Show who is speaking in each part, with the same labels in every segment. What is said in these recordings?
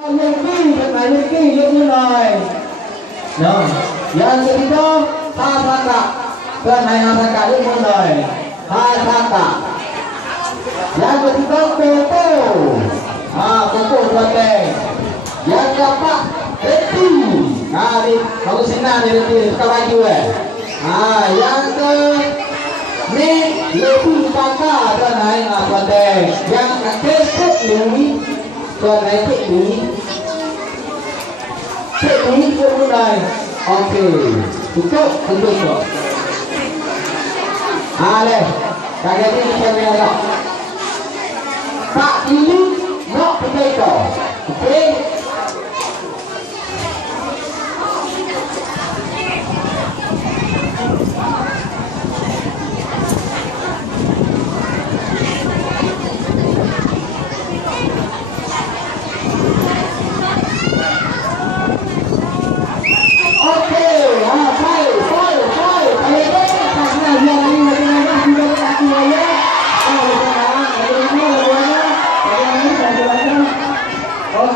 Speaker 1: Mimpi dekat mimpi yuk mulai. Nah, yang ketiga hasaka. Kenai hasaka yuk mulai. Hasaka. Yang ketiga koko. Ah, koko banteng. Yang keempat reti. Ah, di kalau sinar di reti kita baju eh. Ah, yang ke ni lebu kakak kenai apa banteng. Yang ke kesuk ni con gái thị quý thị quý của lúc Oke ok chúng tôi không được rồi à lê cả cái gì cho nghe rồi tạ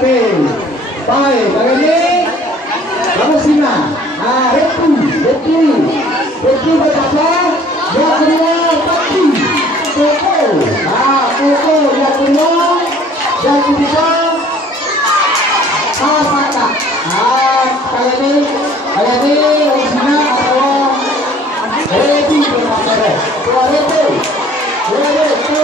Speaker 1: Apel Pai Bagaimana Nama Sina ha, Betu Betu Betu berkata Yang kedua Pati Toko Haa Toko Yang kedua Yang ketiga Haa Sata Haa Bagaimana Bagaimana Atau Betu Betu Betu Betu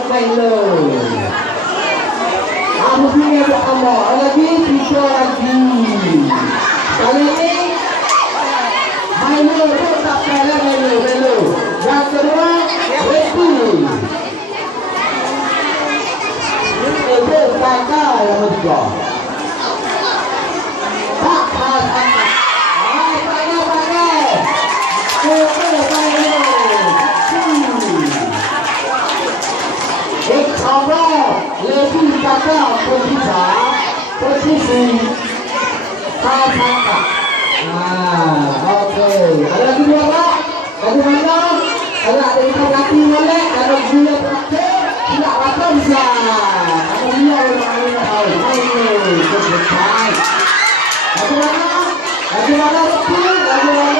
Speaker 1: وسلم Artinya Allah Alami Bisa Lagi Kali ini Milo pun tak kalah Milo Milo Yang kedua Reti Ini pun tak kalah Yang kedua lẹ́sìn ìtàkùn àpò títà ó sì sí káàkàkà. Oke, ada di mana? Ada di mana? Ada ada di kaki mana? Ada di mana kaki? Tidak apa bisa. Ada di mana? Ada di mana? Ada di mana? Ada di mana? Ada di mana?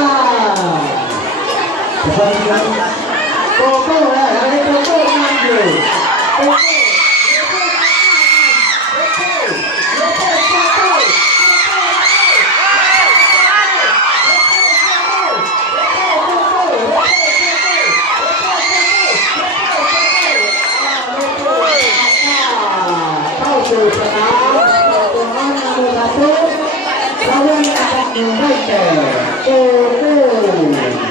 Speaker 1: ตอนนี้โกโก้แล้วให้โกโก้นั่งอยู่โกโก้ได้แก่โกโก้